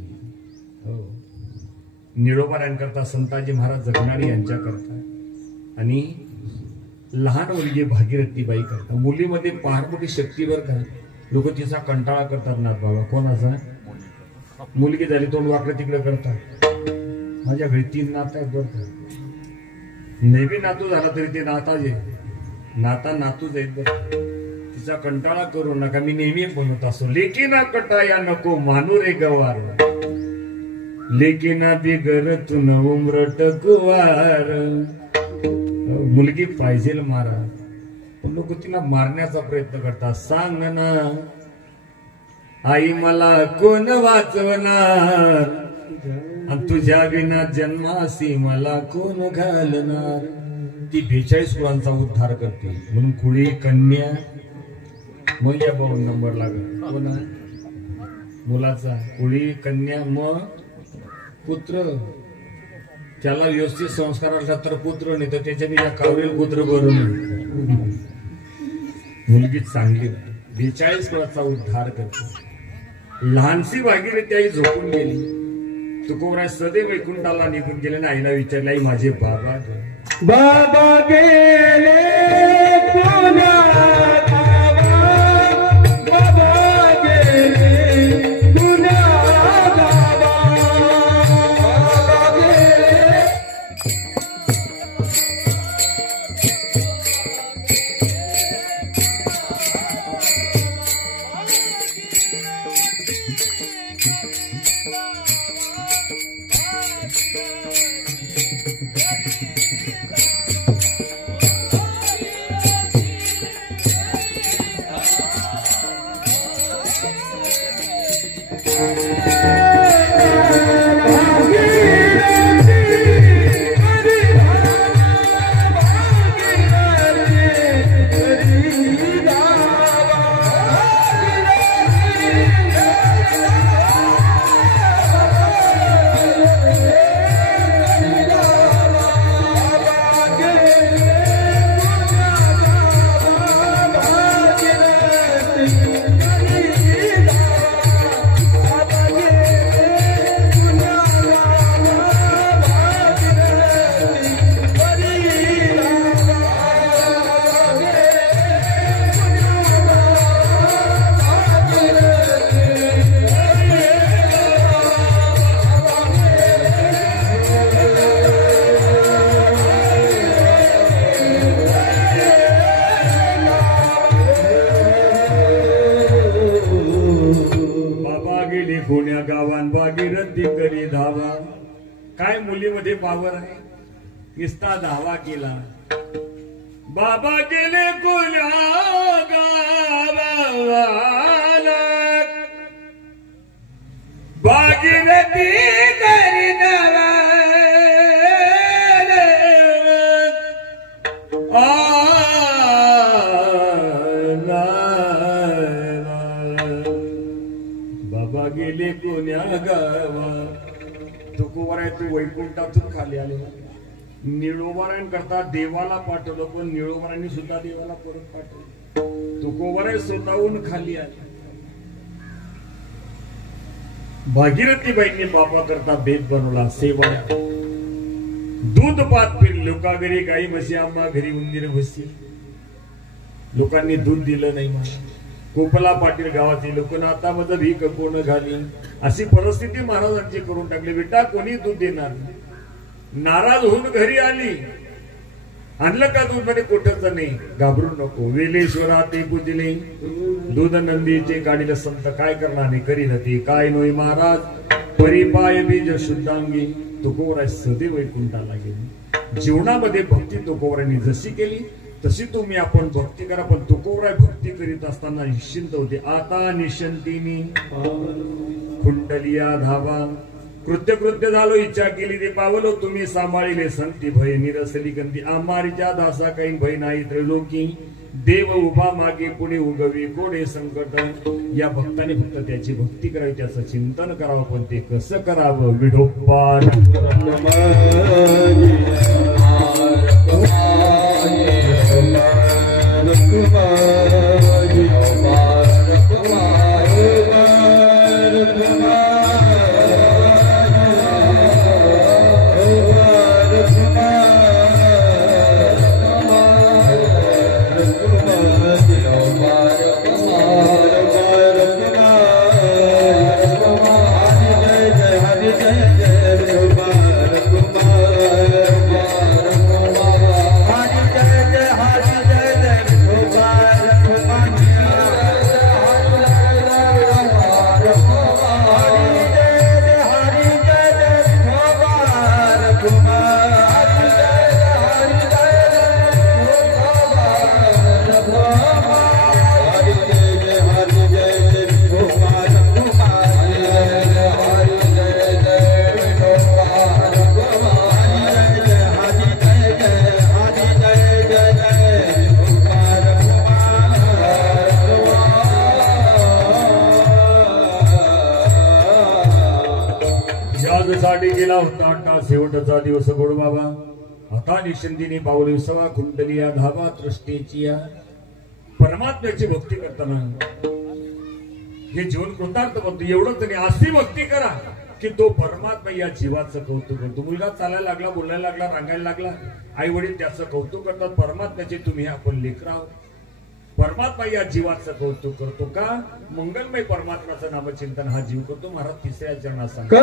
हो निळोबाऱ्यांकरता संताजी महाराज जगणारी यांच्या करता आणि लहान मुलगी भागीरथीबाई करता. मुलीमध्ये फार मोठी शक्ती बर का. लोक तिचा कंटाळा करतात नाथ बाबा. कोणाचा मुलगी झाली तोंड वाकडं तिकडं करतात. माझ्या घरी 3 नातं आहेत बरं का. नेहमी नातू झाला तरी ते नाताच आहे. नाता नातूच आहेत बरं. तिचा कंटाळा करू नका. मी नेहमी म्हणत असो लेकीना कटाया नको मानू रे गवार लेकीना बिगर तू न उमरट कुवार. मुलगी पाहिजे मारा पण लोक तिला मारण्याचा प्रयत्न करतात. सांग ना आई मला कोण वाचवणार आणि तुझ्या विना जन्मासी मला कोण घालणार. ती 42 कुळांचा उद्धार करते म्हणून कुळी कन्या मग या 52 नंबर लागेल. कोणा मुलाचा कुळी कन्या मग पुत्र. त्याला व्यवस्थित संस्कार असला तर पुत्र नाही तर त्याच्या कावरील पुत्र बरोबर. मुलगी चांगली 42 कुळाचा उद्धार करते. लहानशी भागीरथी आई झोपून गेली. तुकोबराय सदैव वैकुंठाला निघून गेले ना. आईला विचारले आई माझे बाबा बाबा गेले पुन्हा काय मुलीमध्ये पावर आहे. निस्ता धावा केला. बाबा गेले कोण्या गावाला भागीरथी तरी धावा बाबा गेले कोण्या गावा. तुकोबराय तू वैकुंठातून खाली आले. निळोबाऱ्यांकरता देवाला पाठवलं पण निळोबाऱ्यांनी सुद्धा देवाला परत पाठवलं. तुकोबराय स्वतःहून खाली आले. भागीरथीबाईंनी बापा करता बेत बनवला. सेवा दूध पात फिरली. लोका घरी गाई म्हशी आम्हा घरी उंदीर म्हशी. लोकांनी दूध दिलं नाही. मला कोपला पाटील गावातील लोक आता माझं भीक कोण घाली अशी परिस्थिती महाराजांची करून टाकली. बेटा कोणी दूध देणार. नाराज होऊन घरी आली. आणलं का दूध मध्ये कोठच नाही. घाबरू नको. वेलेश्वरा ते पूजले दूध नंदीचे काढील संत काय करणार नाही करी नती काय नोय महाराज परिपाय बीज शुद्धांगी. तुकोबराय सदैव वैकुंठाला गेली. जीवनामध्ये भक्ती तुकोबरायांनी जशी केली तशी तुम्ही आपण भक्ती करा. पण तुकोबराय भक्ती करीत असताना निश्चिंत होते. आता निश्चिंतीनी कुंडलिया धावा कृत्य झालो इच्छा केली ते पावलो तुम्ही सांभाळिले संती भय निरसली गंती आमारीच्या दासा काही भय नाही त्रैलोकी देव उभा मागे पुढे उगवी कोडे संकट. या भक्ताने फक्त त्याची भक्ती करावी, त्याचं चिंतन करावं. पण ते कसं करावं? विठोबा साठी गेला होता आता शेवटचा दिवस गोड बाबा. आता निश्चिंतीने पावली विसवा कुंडलिया धावा तृष्टेची परमात्म्याची भक्ती करताना हे जीवन कृतार्थ बनतो. एवढंच नाही, अशी भक्ती करा की तो परमात्मा या जीवाचं कौतुक करतो. मुलगा चालायला लागला, बोलायला लागला, रांगायला लागला, आई वडील त्याचं कौतुक करतात. परमात्म्याचे तुम्ही आपण लेकरं आहोत. परमात्मा या जीवाचं कौतुक करतो का? मंगलमय परमात्म्याचं नामचिंतन हा जीव करतो. महाराज तिसऱ्या चरणात सांगतो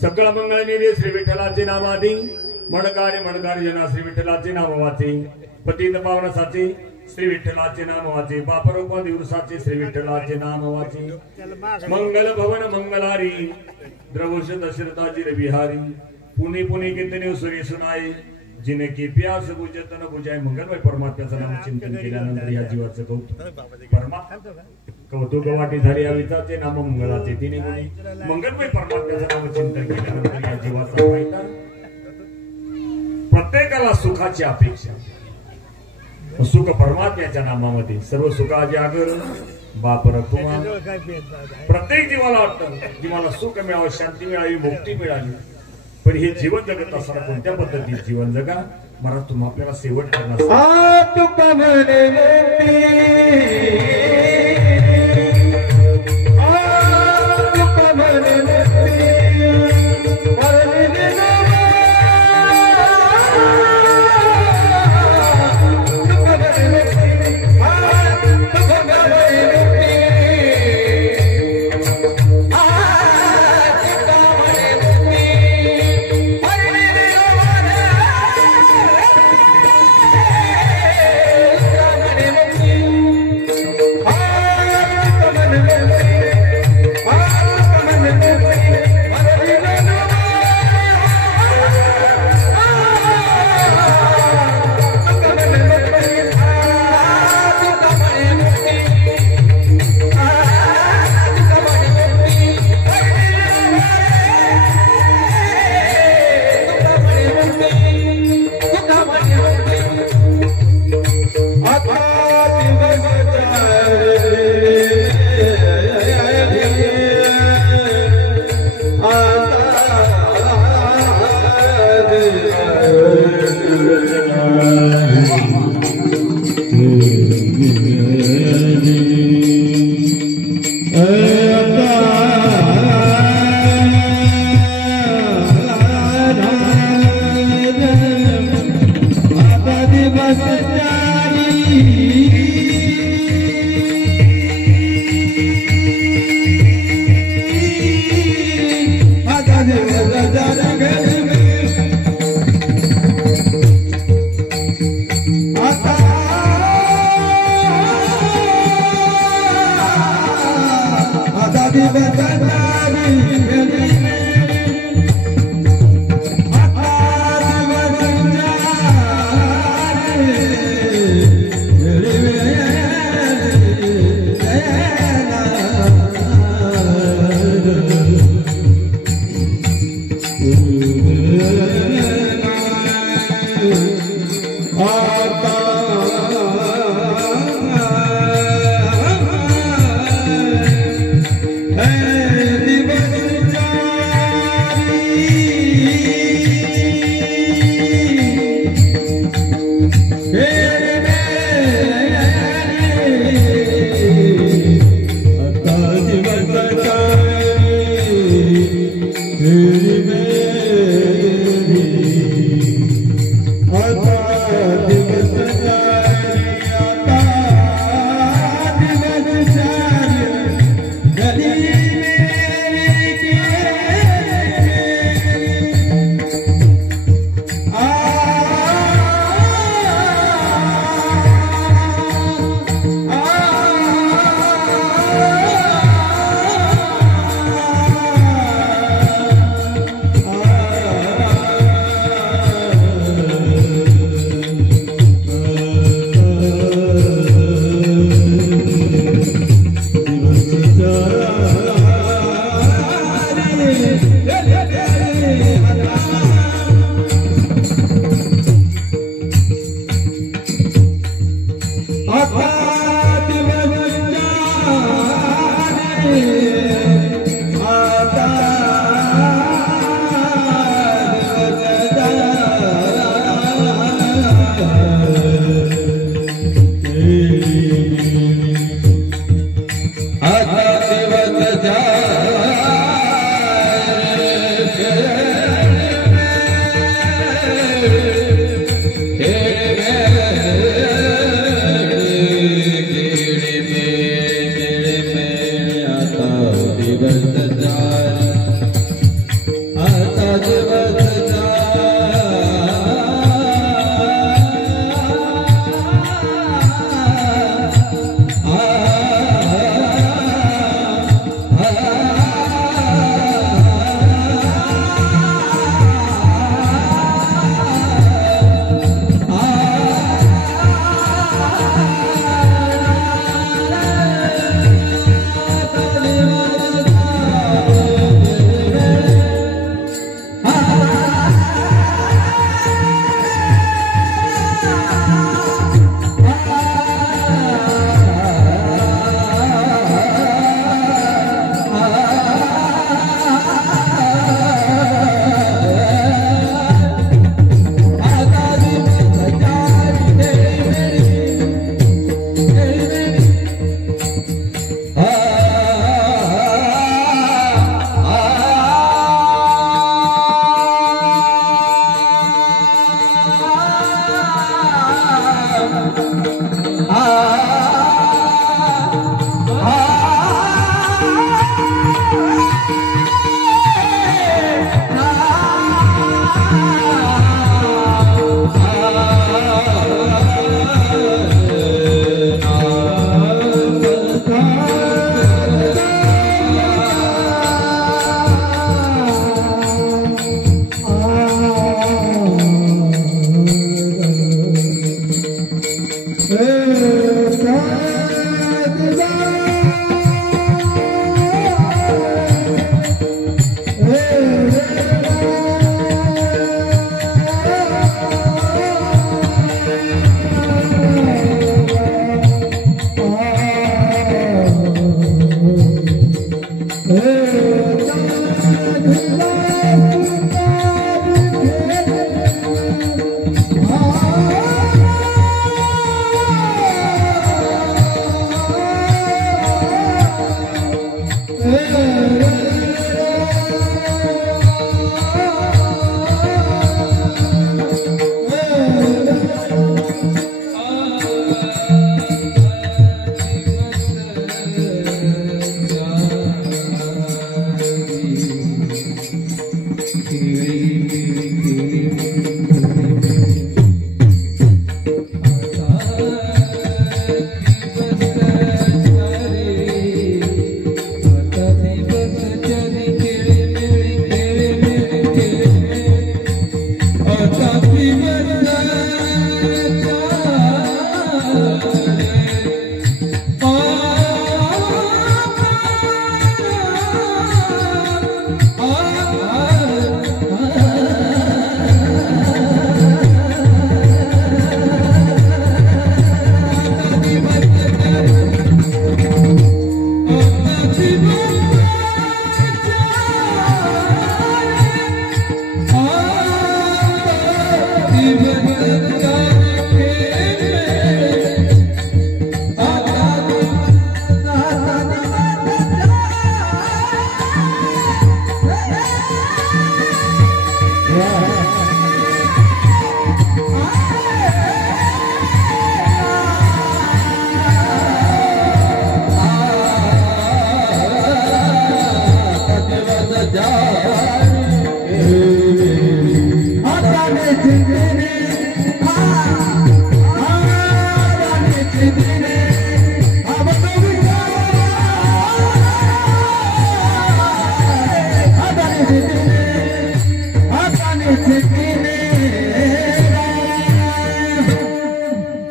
सकळ मंगळनिधी श्री विठ्ठलाचे नामादी मणकारे मणकारे जना श्री विठ्ठलाचे नाम वाचे. पतित पावनसाचे श्री विठ्ठलाचे नाम वाचे. बापरूपा दिवसाचे श्री विठ्ठलाचे नाम वाचे. मंगल भवन मंगलारी द्रवश दशरथाजी रविहारी पुणे पुणे कितने सूर्य सुनाई जिनकी प्यास बुझतन बुझाय. मंगलमय परमात्म्याचं नाम चिंतन केल्यानंतर या जीवाचं कौतुक कौतुक वाटी झाली. या विचारचे नाम मंगलाचे तिने गुणे. मंगलमय परमात्म्याचं नाम चिंतन केल्यानंतर या जीवाचा फायदा प्रत्येकाला सुखाची अपेक्षा, सुख परमात्म्याच्या नामामध्ये सर्व सुखाचे आगर बाप रखुमा. प्रत्येक जीवाला वाटतं जीवाला सुख मिळावं, शांती मिळावी, मुक्ती मिळावी, पण हे जीवन जगत असताना कोणत्या पद्धतीत जीवन जगा. मला तुम्ही आपल्याला शेवट करणार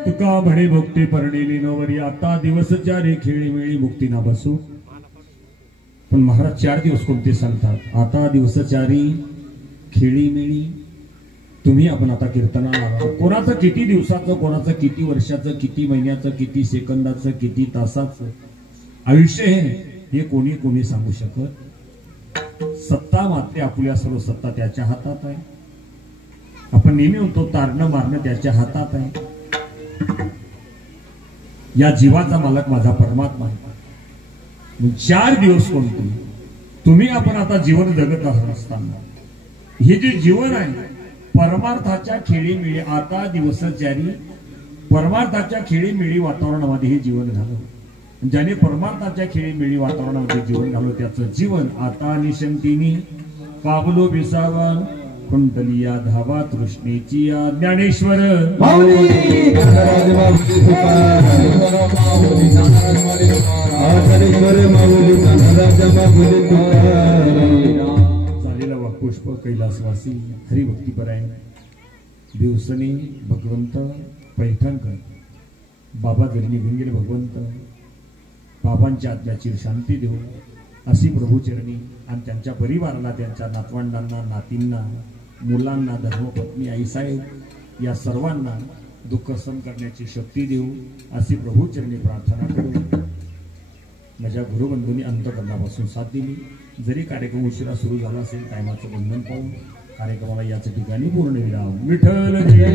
तुका म्हणे भक्ती परणेली नवरी आता दिवसच्या रे खेळी मिळी मुक्ती ना बसू. पण महाराज 4 दिवस कोणते सांगतात? आता दिवसचारी खेळी मिळी. तुम्ही आपण आता कीर्तनाला कोणाचं किती दिवसाचं, कोणाचं किती वर्षाचं, किती महिन्याचं, किती सेकंदाचं, किती तासाचं आयुष्य हे कोणी कोणी सांगू शकत. सत्ता मात्र आपल्या सर्व सत्ता त्याच्या हातात आहे. आपण नेहमी म्हणतो तारणं मारणं त्याच्या हातात आहे. या जीवाचा मालक माझा परमात्मा आहे. 4 दिवस कोणते तुम्ही आपण आता जीवन जगत असताना हे जे जीवन आहे परमार्थाच्या खेळी मिळी आता दिवसचारी परमार्थाच्या खेळी मिळी वातावरणामध्ये हे जीवन झालं. ज्याने परमार्थाच्या खेळी मिळी वातावरणामध्ये जीवन घालवलं त्याचं जीवन आता निशंतीनी पावलो विसावा कुंडलिया धावा तृष्णेची या ज्ञानेश्वर झालेला वाक्पुष्प कैलासवासी हरिभक्तीपरायण दिवसने भगवंत पैठणकर बाबा जरी निघून गेले. भगवंत बाबांच्या आत्म्याची शांती देऊ अशी प्रभूचरणी आणि त्यांच्या परिवाराला, त्यांच्या नातवंडांना, नातींना, मुलांना, धर्मपत्नी, आईसाहेब या सर्वांना दुःख सहन करण्याची शक्ती देऊ अशी प्रभूचरणी प्रार्थना करू. माझ्या गुरुबंधूंनी अंतकरणापासून साथ दिली. जरी कार्यक्रम उशिरा सुरू झाला असेल टायमाचं बंधन पाहून कार्यक्रमाला याच ठिकाणी पूर्ण विराम. विठ्ठल अधिकार